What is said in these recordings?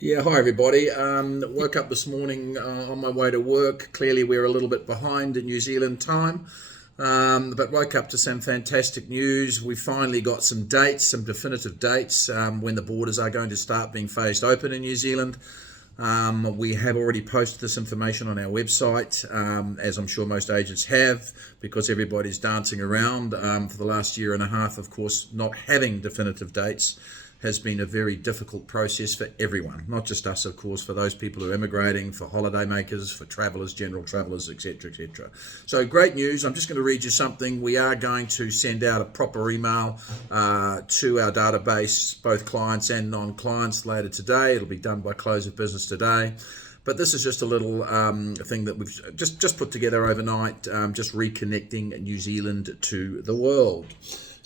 Yeah, hi everybody. Woke up this morning on my way to work. Clearly, we're a little bit behind in New Zealand time, but woke up to some fantastic news. We finally got some dates, some definitive dates when the borders are going to start being phased open in New Zealand. We have already posted this information on our website, as I'm sure most agents have, because everybody's dancing around for the last year and a half. Of course, not having definitive dates has been a very difficult process for everyone, not just us, of course, for those people who are immigrating, for holiday makers, for travellers, general travellers, etc., etc. So great news. I'm just going to read you something. We are going to send out a proper email to our database, both clients and non-clients, later today. It'll be done by close of business today. But this is just a little thing that we've just put together overnight, just reconnecting New Zealand to the world.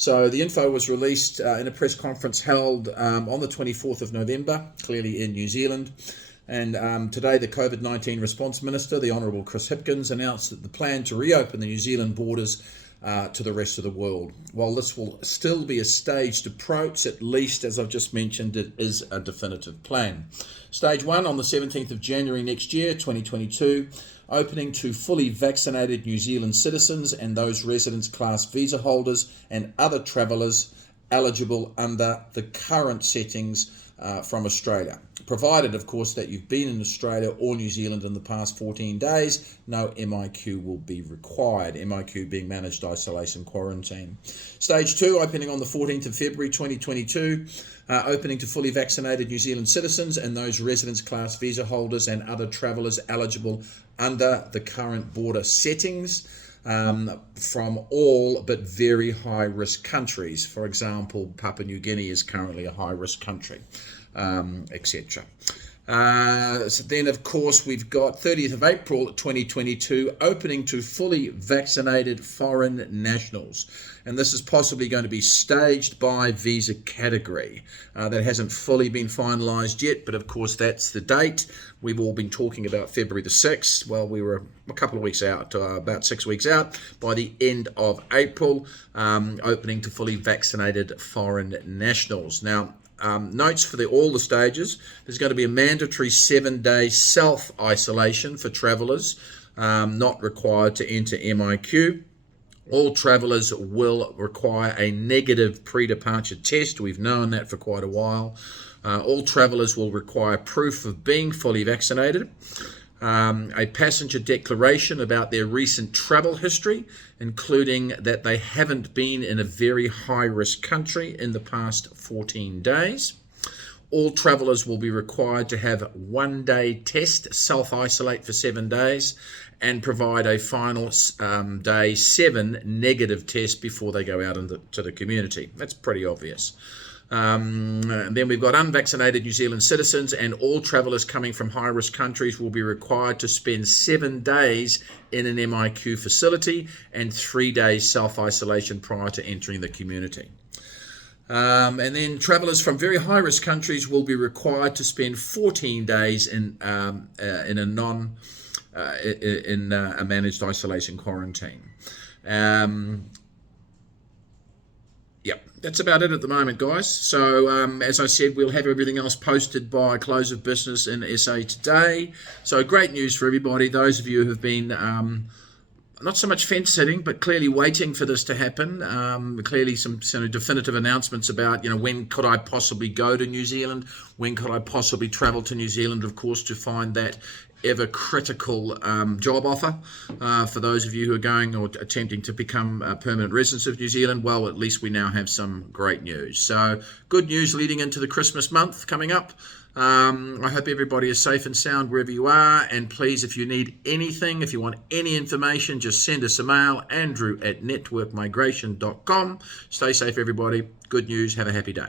So the info was released in a press conference held on the 24th of November, clearly in New Zealand. And today the COVID-19 Response Minister, the Honourable Chris Hipkins, announced that the plan to reopen the New Zealand borders to the rest of the world. While this will still be a staged approach, at least, as I've just mentioned, it is a definitive plan. Stage 1 on the 17th of January next year, 2022, opening to fully vaccinated New Zealand citizens and those residence class visa holders and other travellers eligible under the current settings from Australia. Provided, of course, that you've been in Australia or New Zealand in the past 14 days, no MIQ will be required, MIQ being managed isolation quarantine. Stage 2, opening on the 14th of February 2022, opening to fully vaccinated New Zealand citizens and those residence class visa holders and other travellers eligible under the current border settings from all but very high-risk countries. For example, Papua New Guinea is currently a high-risk country, etc. So then, of course, we've got 30th of April 2022 opening to fully vaccinated foreign nationals. And this is possibly going to be staged by visa category. That hasn't fully been finalised yet, but of course that's the date. We've all been talking about February the 6th. Well, we were a couple of weeks out, about 6 weeks out, by the end of April, opening to fully vaccinated foreign nationals. Now, notes for all the stages. There's going to be a mandatory 7-day self-isolation for travellers not required to enter MIQ. All travellers will require a negative pre-departure test. We've known that for quite a while. All travellers will require proof of being fully vaccinated. A passenger declaration about their recent travel history, including that they haven't been in a very high-risk country in the past 14 days. All travellers will be required to have a 1-day test, self-isolate for 7 days, and provide a final day 7 negative test before they go out into the community. That's pretty obvious. Then we've got unvaccinated New Zealand citizens and all travellers coming from high-risk countries will be required to spend 7 days in an MIQ facility and 3 days self-isolation prior to entering the community. And then travellers from very high-risk countries will be required to spend 14 days in a managed isolation quarantine. Yep, that's about it at the moment, guys. So, as I said, we'll have everything else posted by close of business in SA today. So, great news for everybody. Those of you who have been not so much fence sitting, but clearly waiting for this to happen. Clearly some sort of definitive announcements about, when could I possibly go to New Zealand? When could I possibly travel to New Zealand, of course, to find that ever critical job offer for those of you who are going or attempting to become permanent residents of New Zealand. Well, at least we now have some great news. So good news leading into the Christmas month coming up. I hope everybody is safe and sound wherever you are, and please, if you need anything, if you want any information, just send us a mail, andrew@networkmigration.com. Stay safe, everybody. Good news. Have a happy day.